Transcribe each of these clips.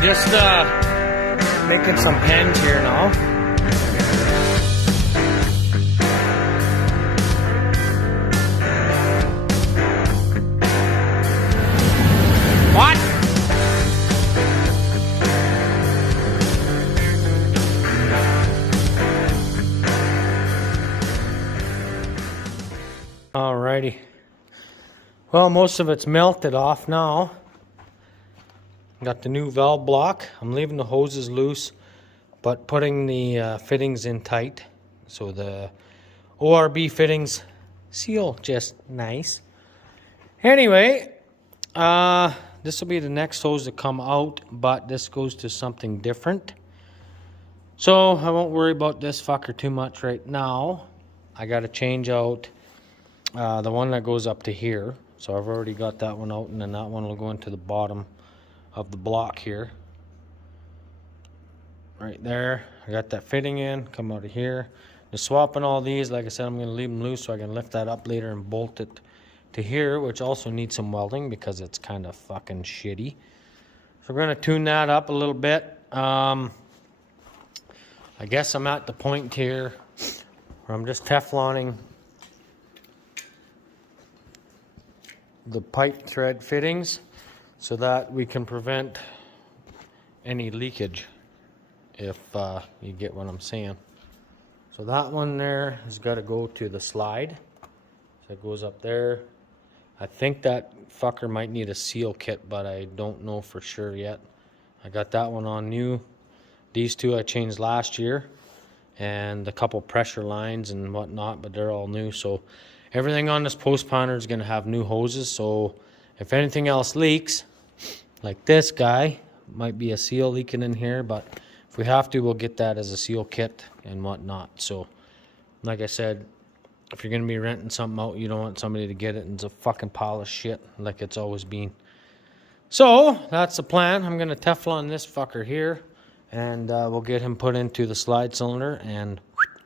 We're just making some pens here now. What? Alrighty. Well, most of it's melted off now. Got the new valve block. I'm leaving the hoses loose, but putting the fittings in tight. So the ORB fittings seal just nice. Anyway, this will be the next hose to come out, but this goes to something different. So I won't worry about this fucker too much right now. I got to change out the one that goes up to here. So I've already got that one out, and then that one will go into the bottom of the block here. Right there. I got that fitting in, come out of here. Just swapping all these. Like I said, I'm going to leave them loose so I can lift that up later and bolt it to here, which also needs some welding because it's kind of fucking shitty. So we're going to tune that up a little bit. I guess I'm at the point here where I'm just Tefloning the pipe thread fittings so that we can prevent any leakage, if you get what I'm saying. So that one there has got to go to the slide. So it goes up there. I think that fucker might need a seal kit, but I don't know for sure yet. I got that one on new. These two I changed last year, and a couple pressure lines and whatnot, but they're all new. So everything on this post pounder is going to have new hoses. So if anything else leaks, like this guy, might be a seal leaking in here, but if we have to, we'll get that as a seal kit and whatnot. So like I said, if you're going to be renting something out, you don't want somebody to get it and it's a fucking pile of shit like it's always been. So that's the plan. I'm going to Teflon this fucker here, and we'll get him put into the slide cylinder and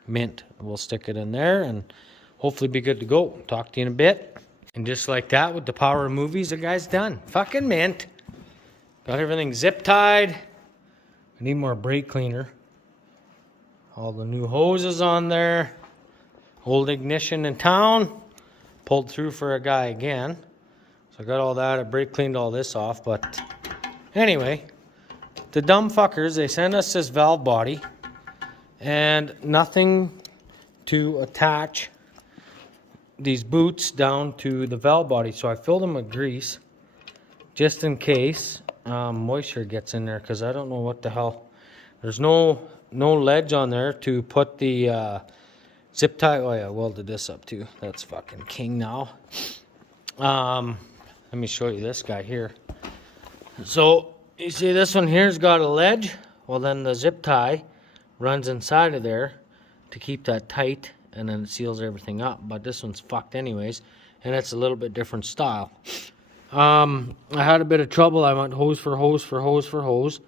mint. We'll stick it in there and hopefully be good to go. Talk to you in a bit. And just like that, with the power of movies, the guy's done. Fucking mint. Got everything zip tied. I need more brake cleaner. All the new hoses on there. Old ignition in town. Pulled through for a guy again. So I got all that. I brake cleaned all this off. But anyway, the dumb fuckers, they sent us this valve body and nothing to attach these boots down to the valve body. So I filled them with grease just in case moisture gets in there, because I don't know what the hell. There's no ledge on there to put the zip tie. Oh yeah, I welded this up too. That's fucking king now. Let me show you this guy here. So you see this one here's got a ledge. Well, then the zip tie runs inside of there to keep that tight, and then it seals everything up. But this one's fucked anyways, and it's a little bit different style. I had a bit of trouble. I went hose for hose for hose for hose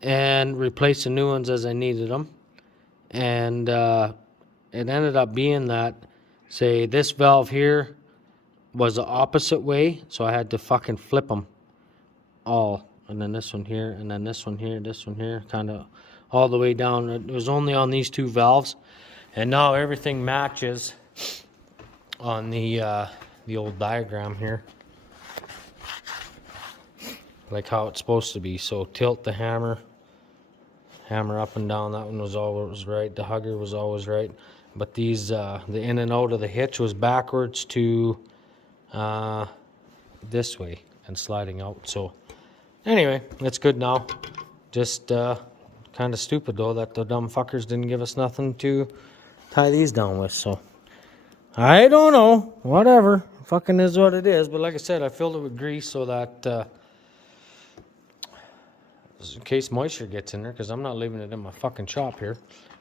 and replaced the new ones as I needed them. And it ended up being that, say, this valve here was the opposite way, so I had to fucking flip them all. And then this one here, and then this one here, kind of all the way down. It was only on these two valves. And now everything matches on the old diagram here, like how it's supposed to be. So tilt the hammer up and down. That one was always right. The hugger was always right. But these, the in and out of the hitch was backwards to this way and sliding out. So anyway, it's good now. Just kind of stupid though that the dumb fuckers didn't give us nothing to tie these down with. So I don't know, whatever, fucking is what it is. But like I said, I filled it with grease so that in case moisture gets in there, because I'm not leaving it in my fucking shop here.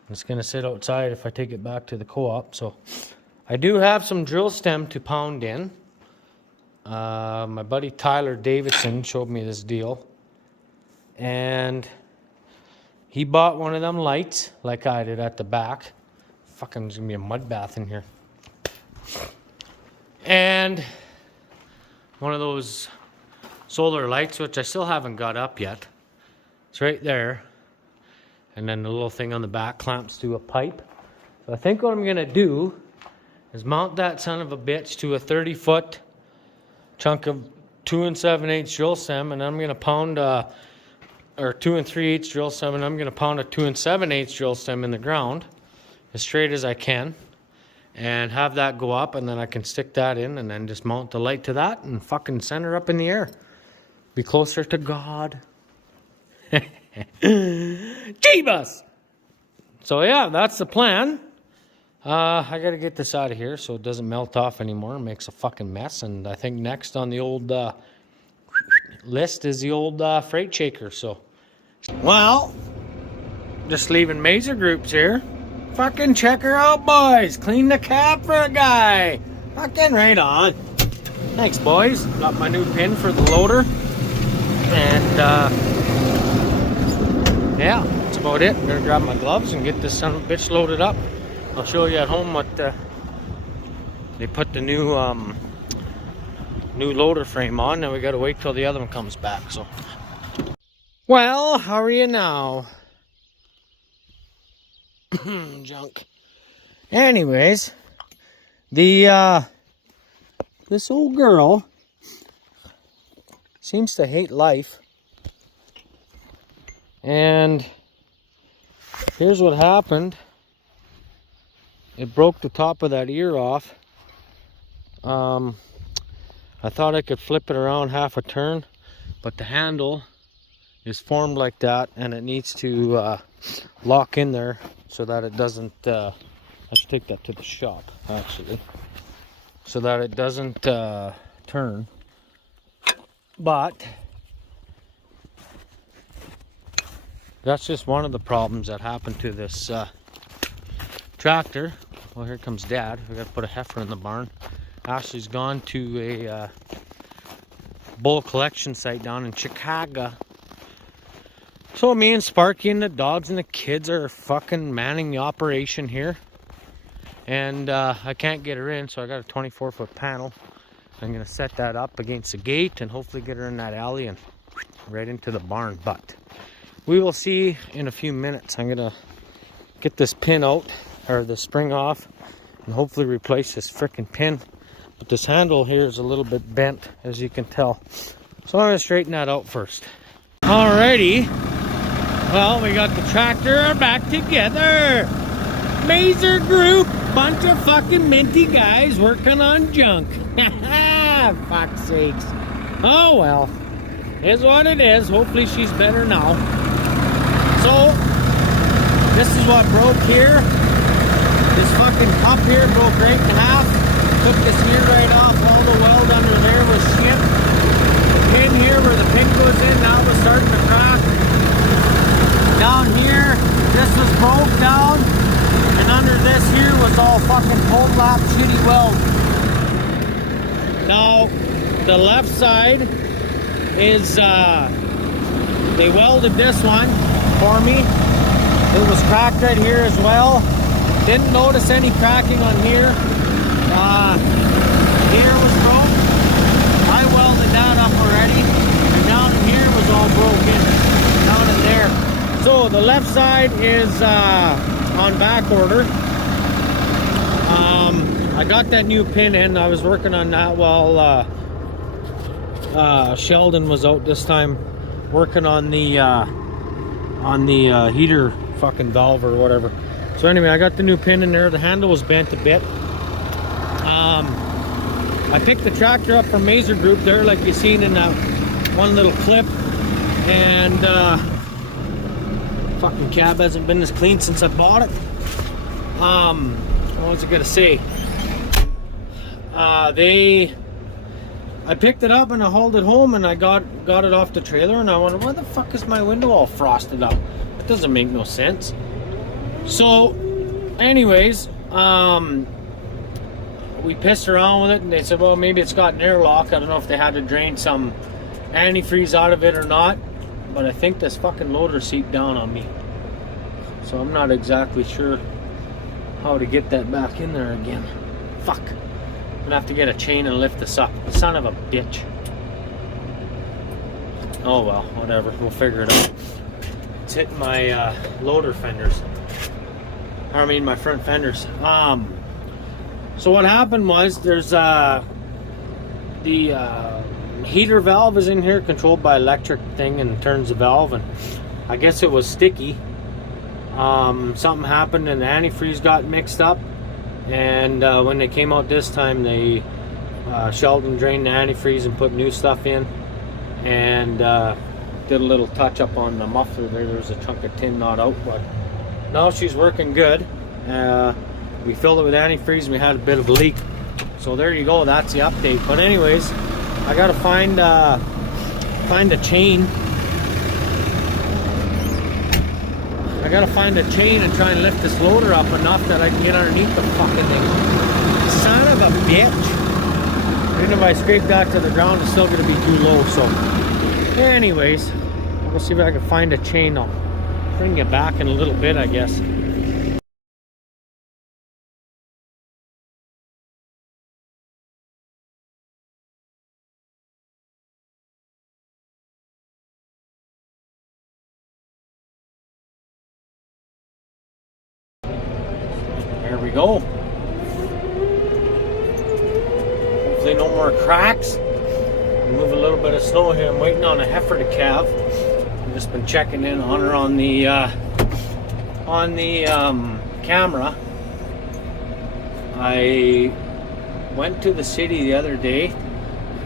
It's gonna sit outside if I take it back to the co-op. So I do have some drill stem to pound in. My buddy Tyler Davidson showed me this deal, and he bought one of them lights like I did at the back. Fucking, there's gonna be a mud bath in here. And one of those solar lights, which I still haven't got up yet. It's right there. And then the little thing on the back clamps to a pipe. So I think what I'm gonna do is mount that son of a bitch to a 30-foot chunk of 2 7/8 drill stem, and I'm gonna pound or 2 3/8 drill stem, and I'm gonna pound a 2 7/8 drill stem in the ground as straight as I can, and have that go up, and then I can stick that in, and then just mount the light to that, and fucking send her up in the air. Be closer to God. Jeebus! So yeah, that's the plan. I gotta get this out of here so it doesn't melt off anymore and makes a fucking mess. And I think next on the old list is the old freight shaker. So, well, just leaving Mazer Groups here. Fucking check her out, boys. Clean the cab for a guy. Fucking right on. Thanks, boys. Got my new pin for the loader. And yeah, that's about it. I'm gonna grab my gloves and get this son of a bitch loaded up. I'll show you at home what they put the new loader frame on. Now we gotta wait till the other one comes back. So, well, how are you now? Junk. Anyways, the this old girl seems to hate life, and here's what happened. It broke the top of that ear off. I thought I could flip it around half a turn, but the handle is formed like that, and it needs to lock in there so that it doesn't, let's take that to the shop actually, so that it doesn't turn. But that's just one of the problems that happened to this tractor. Well, here comes Dad. We got to put a heifer in the barn. Ashley's gone to a bull collection site down in Chicago. So me and Sparky and the dogs and the kids are fucking manning the operation here. And I can't get her in, so I got a 24-foot panel. I'm going to set that up against the gate and hopefully get her in that alley and right into the barn. But we will see in a few minutes. I'm going to get this pin out, or the spring off, and hopefully replace this frickin' pin. But this handle here is a little bit bent, as you can tell. So I'm going to straighten that out first. Alrighty. Well, we got the tractor back together. Mazer Group, bunch of fucking minty guys working on junk. Fuck's sakes. Oh well, is what it is. Hopefully she's better now. So, this is what broke here. This fucking cup here broke right in half. Took this ear right off. All the weld under there was shit. The pin here where the pin goes in now was starting to crack. Down here, this was broke down. And under this here was all fucking cold lap shitty weld. Now, the left side is, they welded this one for me. It was cracked right here as well. Didn't notice any cracking on here. Here was broke. I welded that up already. And down in here was all broken. Down in there. So the left side is on back order. I got that new pin in. I was working on that while Sheldon was out this time working on the heater fucking valve or whatever. So anyway, I got the new pin in there. The handle was bent a bit. I picked the tractor up from Mazer Group there, like you seen in that one little clip, and fucking cab hasn't been this clean since I bought it. What was I gonna say? I picked it up and I hauled it home, and I got it off the trailer, and I wondered, why the fuck is my window all frosted up? That doesn't make no sense. So, anyways, we pissed around with it, and they said, well, maybe it's got an airlock. I don't know if they had to drain some antifreeze out of it or not, but I think this fucking loader seat down on me. So I'm not exactly sure how to get that back in there again. Fuck. I'm gonna have to get a chain and lift this up. Son of a bitch. Oh well, whatever. We'll figure it out. it's hitting my loader fenders. I mean my front fenders. So what happened was there's the heater valve is in here, controlled by electric thing, and turns the valve, and I guess it was sticky. Something happened and the antifreeze got mixed up, and when they came out this time, they shelled and drained the antifreeze and put new stuff in, and did a little touch up on the muffler there. There was a chunk of tin not out, but now she's working good. We filled it with antifreeze and we had a bit of a leak. So there you go, that's the update. But anyways, I gotta find a chain. I gotta find a chain and try and lift this loader up enough that I can get underneath the fucking thing. Son of a bitch. Even if I scrape that to the ground, it's still gonna be too low. So anyways, we'll see if I can find a chain. I'll bring you back in a little bit, I guess. There we go. Hopefully no more cracks. Move a little bit of snow here. I'm waiting on a heifer to calve. I've just been checking in on her on the camera. I went to the city the other day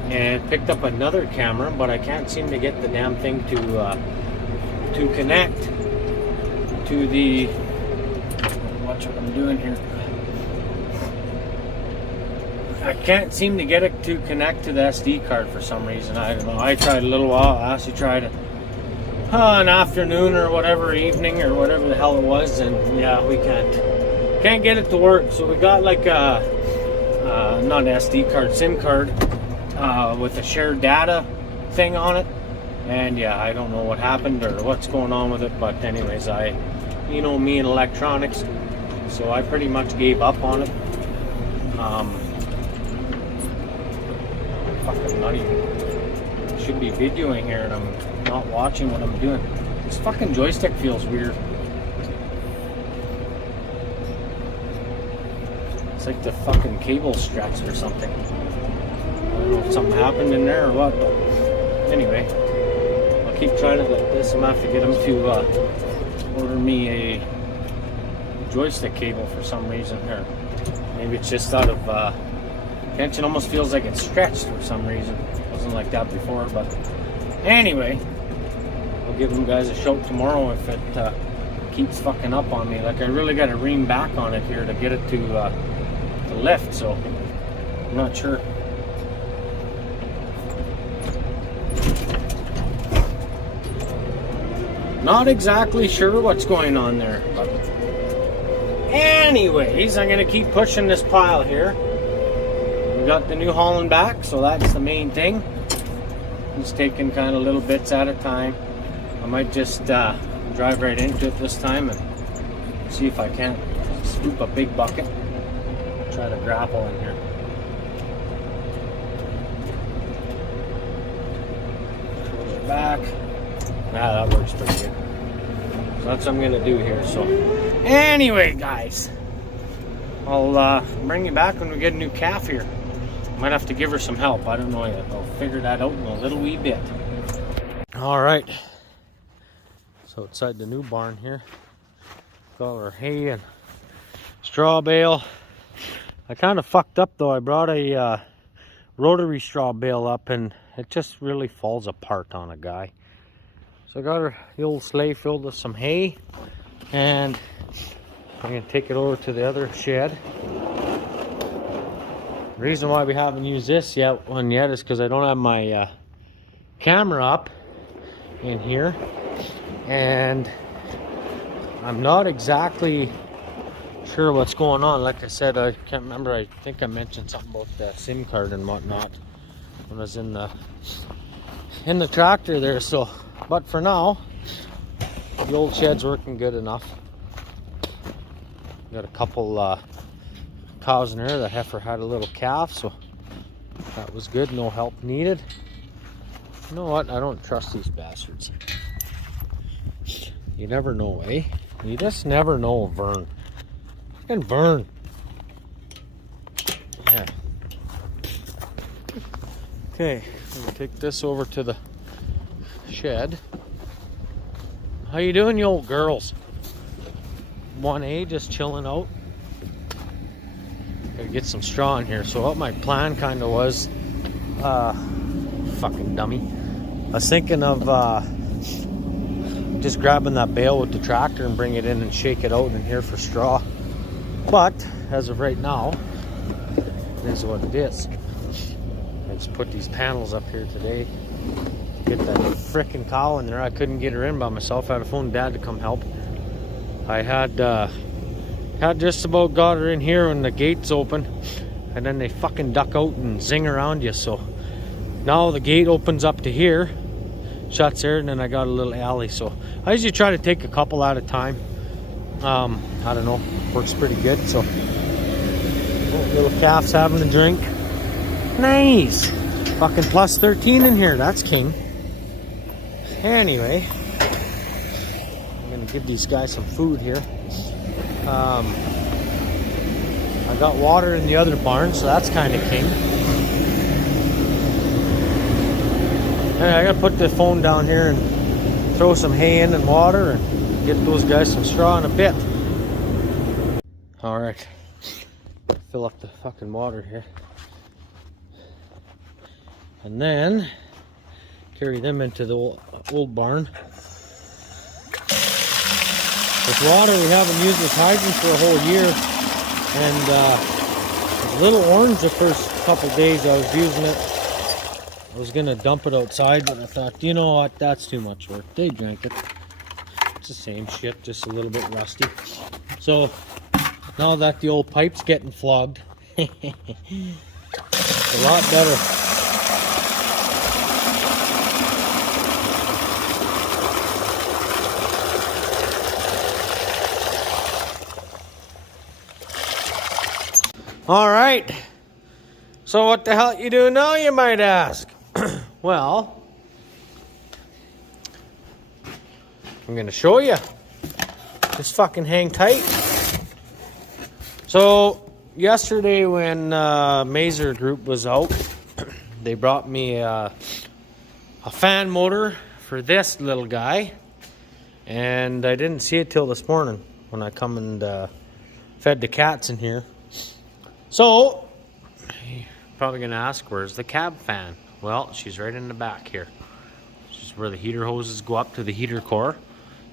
and picked up another camera, but I can't seem to get the damn thing to connect to the. Watch what I'm doing here. I can't seem to get it to connect to the SD card for some reason. I don't know. I tried a little while. I actually tried an afternoon or whatever, evening or whatever the hell it was, and yeah, we can't get it to work. So we got like a not an SD card, SIM card with a shared data thing on it, and yeah, I don't know what happened or what's going on with it. But anyways, you know me and electronics, so I pretty much gave up on it. Fucking not even should be videoing here, and I'm not watching what I'm doing. This fucking joystick feels weird. It's like the fucking cable stretched or something. I don't know if something happened in there or what, but anyway, I'll keep trying it like this. I'm gonna have to get them to order me a joystick cable for some reason, or maybe it's just out of tension. Almost feels like it's stretched for some reason. It wasn't like that before, but anyway, I'll give them guys a shout tomorrow if it keeps fucking up on me. Like, I really got to ream back on it here to get it to lift, so I'm not sure. Not exactly sure what's going on there, but anyways, I'm gonna keep pushing this pile here. We got the New Holland back, so that's the main thing. Just taking kind of little bits at a time. I might just drive right into it this time and see if I can't scoop a big bucket. Try to grapple in here. Close it back. That works pretty good. So that's what I'm gonna do here. So anyway, guys, I'll bring you back when we get a new calf here. Might have to give her some help. I don't know yet. I'll figure that out in a little wee bit. All right. So outside the new barn here, got all our hay and straw bale. I kind of fucked up though. I brought a rotary straw bale up and it just really falls apart on a guy. So I got the old sleigh filled with some hay, and I'm going to take it over to the other shed. The reason why we haven't used this yet is because I don't have my camera up in here, and I'm not exactly sure what's going on. Like I said, I can't remember. I think I mentioned something about the SIM card and whatnot when I was in the tractor there. So, but for now, the old shed's working good enough. Got a couple cows in there. The heifer had a little calf, so that was good. No help needed. You know what? I don't trust these bastards. You never know, eh? You just never know, Vern. Fucking Vern. Yeah. Okay, I'm gonna take this over to the shed. How you doing, you old girls? 1A just chilling out. Gotta get some straw in here. So what my plan kind of was, fucking dummy. I was thinking of just grabbing that bale with the tractor and bring it in and shake it out in here for straw. But as of right now, it is what it is. I just put these panels up here today to get that frickin' cow in there. I couldn't get her in by myself. I had to phone Dad to come help. I had just about got her in here when the gates open, and then they fucking duck out and zing around you. So now the gate opens up to here, shuts there, and then I got a little alley. So I usually try to take a couple at a time. I don't know, works pretty good. So little calf's having a drink. Nice. Fucking plus 13 in here. That's king. Anyway, I'm gonna give these guys some food here. I got water in the other barn, so that's kind of king. And I gotta put the phone down here and throw some hay in and water and get those guys some straw in a bit. Alright, fill up the fucking water here. And then carry them into the old barn. This water we haven't used this hydrant for a whole year, and it was a little orange the first couple days I was using it. I was gonna dump it outside, but I thought, you know what, that's too much work. They drank it. It's the same shit, just a little bit rusty. So now that the old pipe's getting flogged, it's a lot better. All right, so what the hell you doing now, you might ask? Well, I'm gonna show you. Just fucking hang tight. So yesterday when Mazer Group was out, they brought me a fan motor for this little guy, and I didn't see it till this morning when I come and fed the cats in here. So, you're probably going to ask, where's the cab fan? Well, she's right in the back here. This is where the heater hoses go up to the heater core.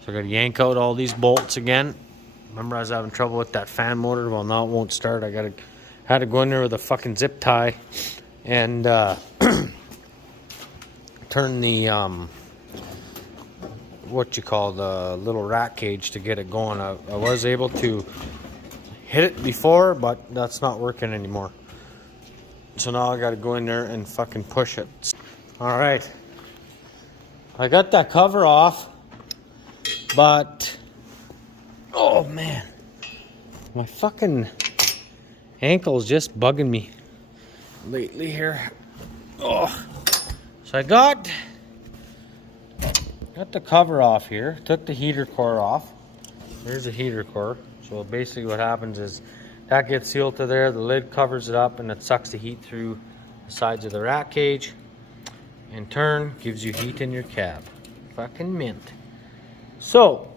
So I got to yank out all these bolts again. Remember I was having trouble with that fan motor? Well, now it won't start. Had to go in there with a fucking zip tie and turn the, the little rat cage to get it going. I was able to hit it before, but that's not working anymore. So now I gotta go in there and fucking push it. Alright. I got that cover off, but oh man, my fucking ankle's just bugging me lately here. Oh. So I got the cover off here, took the heater core off. There's the heater core. So basically what happens is that gets sealed to there, the lid covers it up, and it sucks the heat through the sides of the rat cage. In turn, gives you heat in your cab. Fucking mint. So,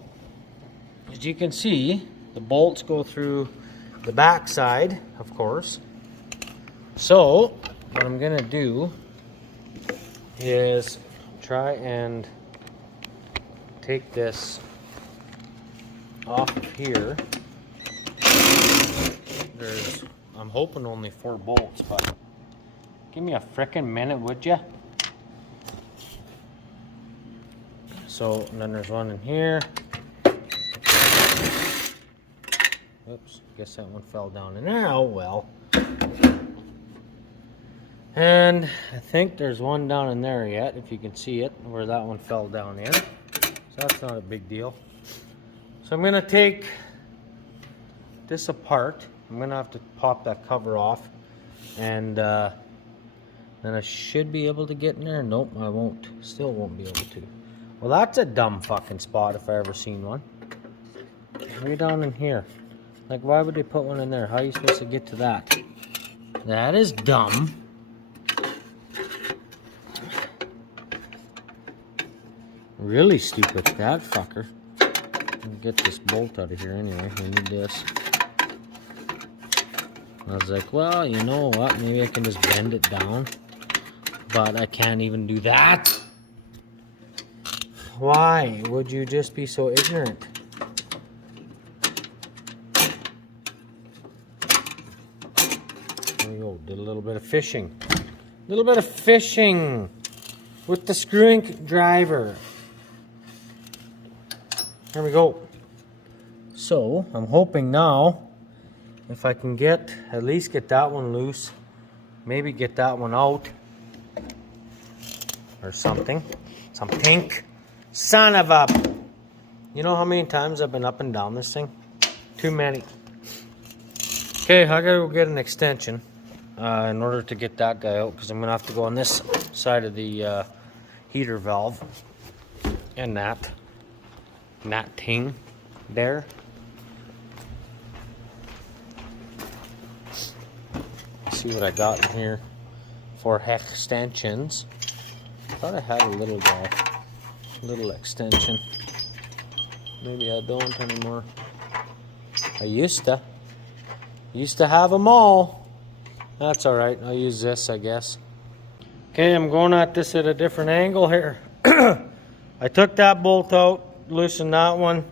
as you can see, the bolts go through the back side, of course. So, what I'm gonna do is try and take this off of here. I'm hoping only 4 bolts, but give me a frickin' minute, would ya? So, and then there's one in here. Oops, guess that one fell down in there. Oh well. And I think there's one down in there yet, if you can see it, where that one fell down in. So that's not a big deal. So I'm gonna take this apart. I'm gonna have to pop that cover off, and then I should be able to get in there. Nope, I won't. Still won't be able to. Well, that's a dumb fucking spot if I ever seen one. Way down in here. Like, why would they put one in there? How are you supposed to get to that? That is dumb. Really stupid, that fucker. Get this bolt out of here anyway. We need this. I was like, well, you know what? Maybe I can just bend it down. But I can't even do that. Why would you just be so ignorant? There we go. Did a little bit of fishing. A little bit of fishing with the screwing driver. There we go. So, I'm hoping now, if I can at least get that one loose, maybe get that one out, or something. Some pink. Son of a... You know how many times I've been up and down this thing? Too many. Okay, I gotta go get an extension in order to get that guy out, because I'm gonna have to go on this side of the heater valve and that thing there. Let's see what I got in here for extensions. I thought I had a little guy, little extension. Maybe I don't anymore. I used to have them all. That's all right. I'll use this, I guess. Okay, I'm going at this at a different angle here. I took that bolt out, loosened that one,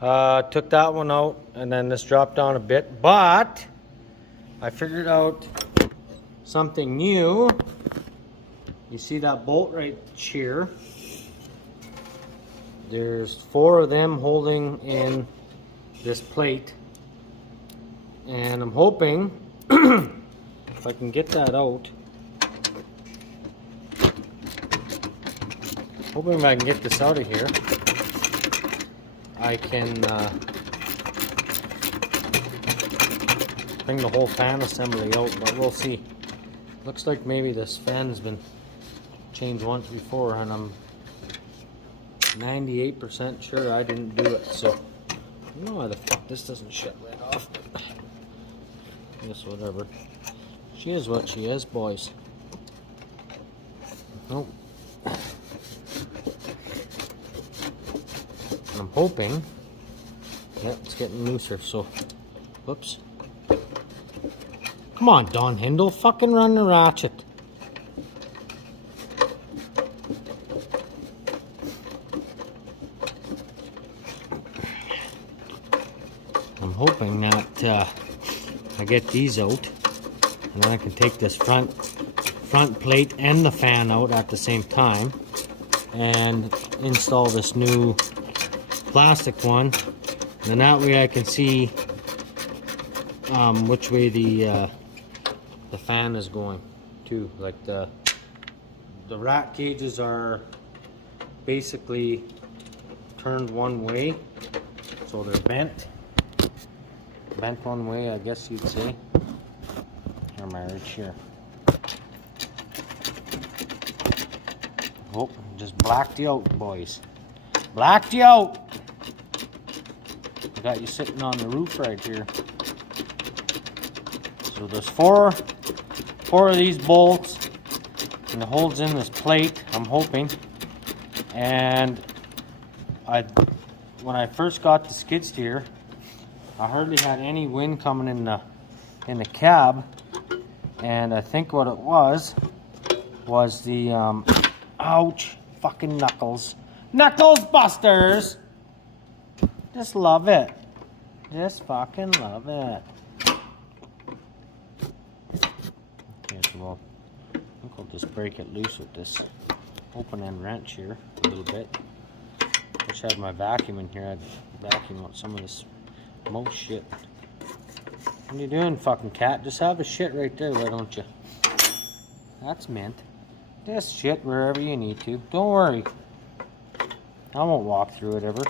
took that one out, and then this dropped down a bit. But I figured out something new. You see that bolt right here? There's 4 of them holding in this plate, and I'm hoping if I can get that out, hoping if I can get this out of here, I can bring the whole fan assembly out, but we'll see. Looks like maybe this fan's been changed once before, and I'm 98% sure I didn't do it, so I don't know why the fuck this doesn't shut right off. I guess whatever. She is what she is, boys. Nope. I'm hoping. Yep, it's getting looser, so. Whoops. Come on, Don Hindle, fucking run the ratchet. I'm hoping that I get these out, and then I can take this front plate and the fan out at the same time, and install this new plastic one, and then that way I can see which way the fan is going too. Like the rat cages are basically turned one way, so they're bent one way, I guess you'd say. Here, my right here. Oh, just blacked you out, boys. Blacked you out. I got you sitting on the roof right here. So there's four of these bolts, and it holds in this plate, I'm hoping. And when I first got the skid steer, I hardly had any wind coming in the cab, and I think what it was the ouch, fucking knuckles busters. Just love it. Just fucking love it. Okay, so I think I'll just break it loose with this open end wrench here a little bit. Wish I had my vacuum in here. I'd vacuum out some of this most shit. What are you doing, fucking cat? Just have a shit right there, why don't you? That's mint. Just shit wherever you need to. Don't worry. I won't walk through it ever.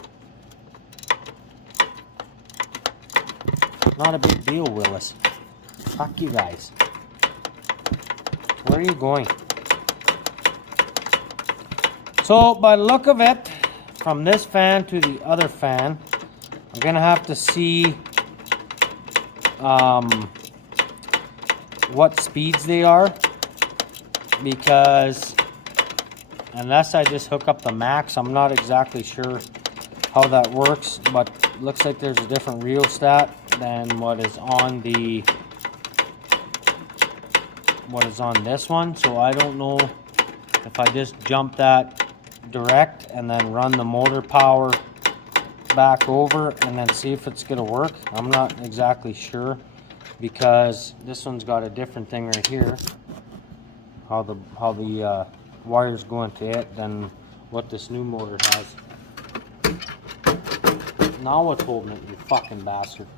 Not a big deal, Willis. Fuck you guys. Where are you going? So by the look of it, from this fan to the other fan, I'm gonna have to see what speeds they are, because unless I just hook up the max, I'm not exactly sure how that works, but it looks like there's a different rheostat than what is on this one. So I don't know if I just jump that direct and then run the motor power back over and then see if it's gonna work. I'm not exactly sure, because this one's got a different thing right here, how the wires go into it than what this new motor has. Now what's holding it, you fucking bastard?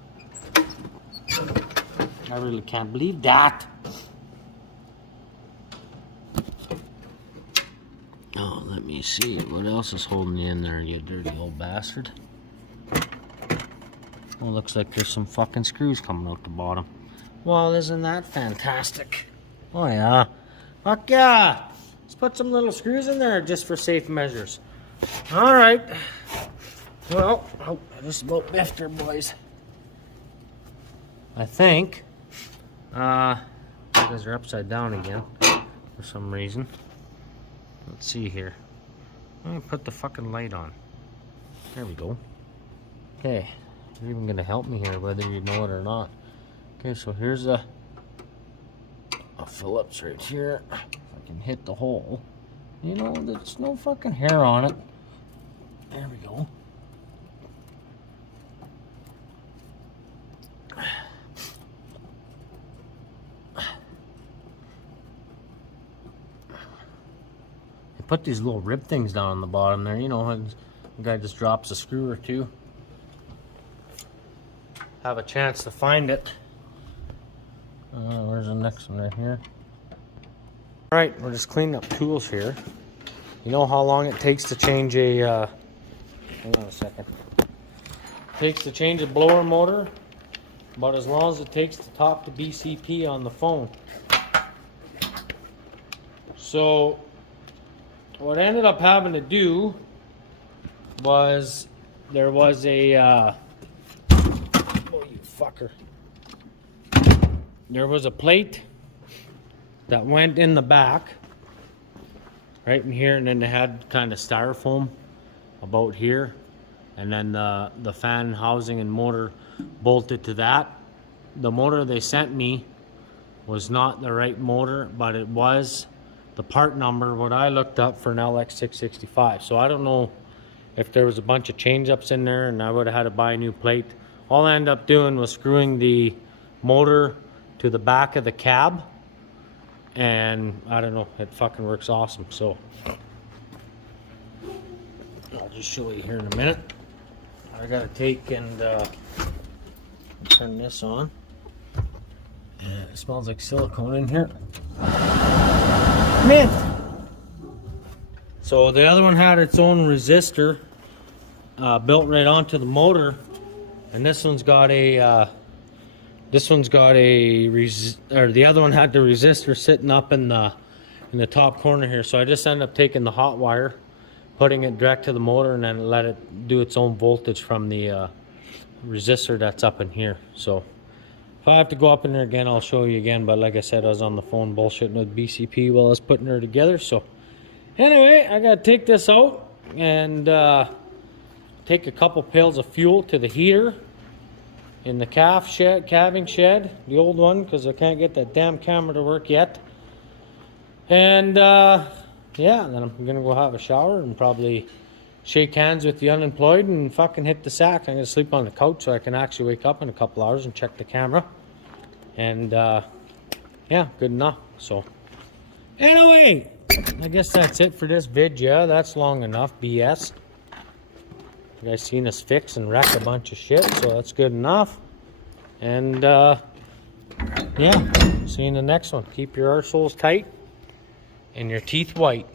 I really can't believe that. Oh, let me see. What else is holding you in there, you dirty old bastard? Well, looks like there's some fucking screws coming out the bottom. Well, isn't that fantastic? Oh yeah. Fuck yeah! Let's put some little screws in there just for safe measures. Alright. Well, oh, I just about biffed her, boys. I think. Because they're upside down again for some reason. Let's see here. Let me put the fucking light on. There we go. Okay. You're even gonna help me here, whether you know it or not. Okay, so here's a Phillips right here. If I can hit the hole. You know, there's no fucking hair on it. There we go. Put these little rib things down on the bottom there, you know, and the guy just drops a screw or two. Have a chance to find it. Where's the next one right here? Alright, we're just cleaning up tools here. You know how long it takes to change a, hang on a second. It takes to change a blower motor, about as long as it takes to top the BCP on the phone. So, what I ended up having to do was, there was a, oh you fucker. There was a plate that went in the back, right in here, and then they had kind of styrofoam about here, and then the fan housing and motor bolted to that. The motor they sent me was not the right motor, but it was the part number what I looked up for an LX665. So I don't know if there was a bunch of change ups in there and I would have had to buy a new plate. All I ended up doing was screwing the motor to the back of the cab, and I don't know, it fucking works awesome. So I'll just show you here in a minute. I gotta take and turn this on. It smells like silicone in here. Mint. So the other one had its own resistor built right onto the motor, and this one's got a the other one had the resistor sitting up in the top corner here. So I just ended up taking the hot wire, putting it direct to the motor, and then let it do its own voltage from the resistor that's up in here. So if I have to go up in there again, I'll show you again. But like I said, I was on the phone bullshitting with BCP while I was putting her together. So anyway, I gotta take this out and take a couple pails of fuel to the heater in the calving shed, the old one, because I can't get that damn camera to work yet. And yeah, then I'm gonna go have a shower and probably shake hands with the unemployed and fucking hit the sack. I'm gonna sleep on the couch so I can actually wake up in a couple hours and check the camera. And yeah, good enough. So anyway, I guess that's it for this vid. Yeah, that's long enough BS. You guys seen us fix and wreck a bunch of shit, so that's good enough. And yeah, see you in the next one. Keep your arseholes tight and your teeth white.